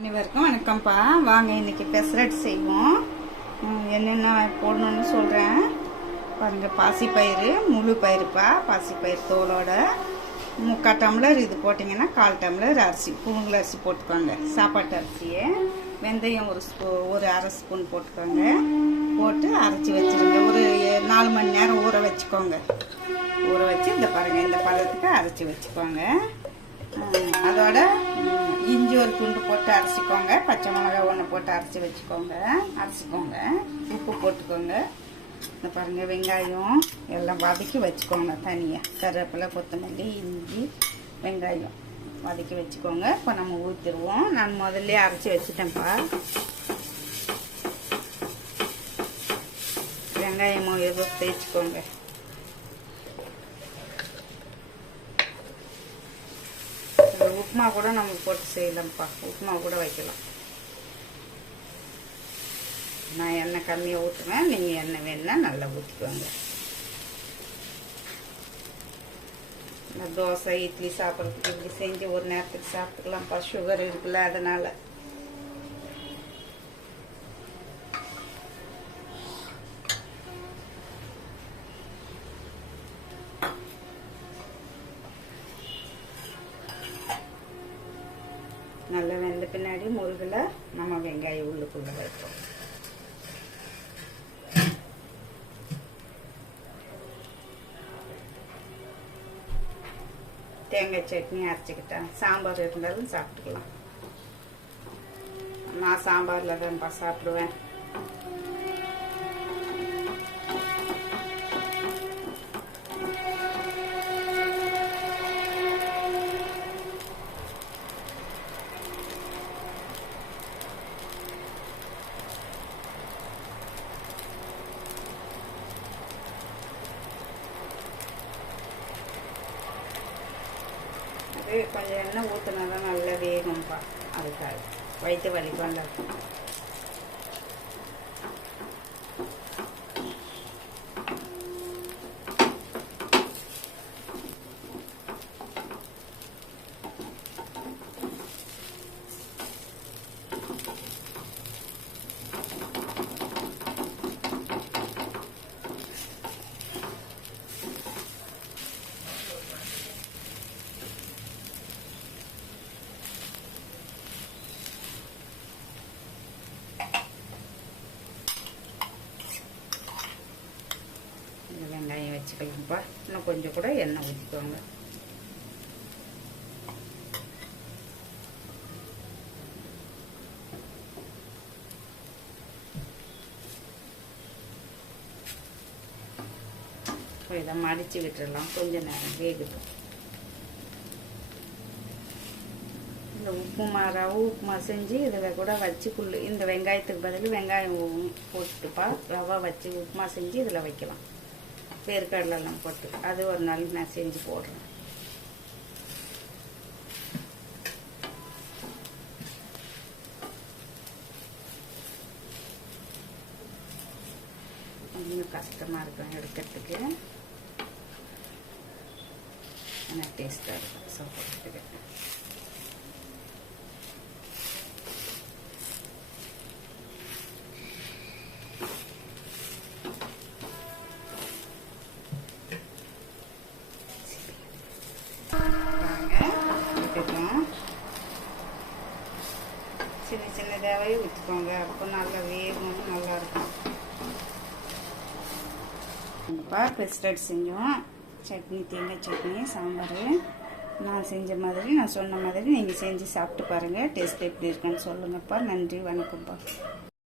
அனைவருக்கும் வணக்கம்ப்பா. வாங்க இன்னைக்கு பெசரட் செய்வோம். என்னென்ன போடணும்னு சொல்கிறேன் பாருங்க. பாசிப்பயிறு, முழு பயிருப்பா, பாசிப்பயிறு தோலோட 3/4 டம்ளர் இது போட்டிங்கன்னா 1/4 டம்ளர் அரிசி, புழுங்கல் அரிசி போட்டுக்கோங்க. சாப்பாட்டு அரிசியை வெந்தயம் ஒரு அரை ஸ்பூன் போட்டுக்கோங்க. போட்டு அரைச்சி வச்சுருங்க. ஒரு 4 மணி நேரம் ஊற வச்சுக்கோங்க. ஊற வச்சு இந்த பாருங்கள், இந்த பதத்துக்கு அரைச்சி வச்சுக்கோங்க. அதோட இஞ்சி ஒரு துண்டு போட்டு அரைச்சிக்கோங்க. பச்சை மிளகாய் ஒன்று போட்டு அரைச்சிக்கோங்க. உப்பு போட்டுக்கோங்க. இந்த பாருங்கள், வெங்காயம் எல்லாம் வதக்கி வச்சுக்கோங்க தனியாக. கருவேப்பிலை, கொத்தமல்லி, இஞ்சி, வெங்காயம் வதக்கி வச்சுக்கோங்க. இப்போ நம்ம ஊற்றிடுவோம். நான் முதல்ல அரைச்சி வச்சுட்டேன்ப்பா. வெங்காயமும் ஏதோ தேய்ச்சிக்கோங்க. உப்புமா கூட நம்ம போட்டு செய்யலாம்ப்பா. உப்புமா கூட வைக்கலாம். நான் எண்ணெய் கம்மியாக ஊற்றுவேன். நீங்கள் எண்ணெய் வேணுன்னா நல்லா ஊற்றிக்குவாங்க. இந்த தோசை, இட்லி சாப்பிட்றதுக்கு இப்படி செஞ்சு ஒரு நேரத்துக்கு சாப்பிட்டுக்கலாம்ப்பா. சுகர் இருக்குல்ல, அதனால். நல்லா வெந்த பின்னாடி முருகல நம்ம வெங்காயம் உள்ளுக்குள்ள வைப்போம். தேங்காய் சட்னி அரைச்சிக்கிட்டேன். சாம்பார் இருந்தாலும் சாப்பிட்டுக்கலாம். நான் சாம்பாரில் தான்ப்பா சாப்பிடுவேன். கொஞ்சம் எண்ணெய் ஊற்றினா தான் நல்லா வேகும்ப்பா. அதுக்காக வயிற்று வலிக்கும். வெங்காயம் வச்சுக்கலாம்ப்பா. இன்னும் கொஞ்சம் கூட எண்ணெய் ஊற்றிக்கோங்க. இதை மடித்து விட்டுடலாம். கொஞ்ச நேரம் வேகட்டும். இந்த ரவை உப்புமா செஞ்சு இதில் கூட வச்சு இந்த வெங்காயத்துக்கு பதில் வெங்காயம் போட்டுப்பா. ரவை வச்சு உப்புமா செஞ்சு இதில் வைக்கலாம். வேர்க்கடலாம் போட்டு அது ஒரு நாள் நான் செஞ்சு போடுறேன். கொஞ்சம் கஷ்டமாக இருக்கும் எடுக்கிறதுக்கு. ஆனால் டேஸ்ட்டாக இருக்கும் சாப்பிட்றதுக்கு. சின்ன சின்னதாகவே ஊற்றிக்கோங்க. அப்போ நல்லா வேகும், நல்லாயிருக்கும். பெஸ்டட் செஞ்சோம். சட்னி, தேங்காய் சட்னி, சாம்பார். நான் செஞ்ச மாதிரி, நான் சொன்ன மாதிரி நீங்கள் செஞ்சு சாப்பிட்டு பாருங்கள். டேஸ்ட் எப்படி இருக்குன்னு சொல்லுங்கப்பா. நன்றி, வணக்கம்ப்பா.